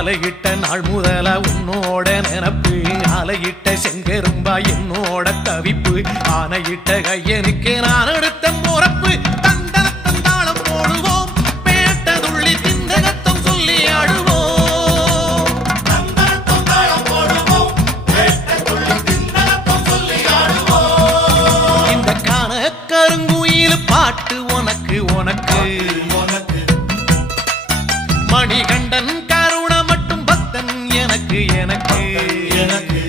மாலையிட்ட நாள் முதல உன்னோட நினப்பு ஆலையிட்ட செங்கரும்பா என்னோட தவிப்பு ஆனையிட்ட கையனுக்கு நான் எடுத்த முறப்பு தந்தரத்தம் தாளம் போடுவோம் பேட்டதுள்ளி திந்தகத்தம் சொல்லி ஆடுவோம் தந்தரத்தம் தாளம் போடுவோம் பேட்டதுள்ளி திந்தகத்தம் சொல்லி ஆடுவோம் இந்த காண கருங்குயில் பாட்டு உனக்கு உனக்கு மணிகண்டன் கருண மட்டும் பக்தன் எனக்கு எனக்கு எனக்கு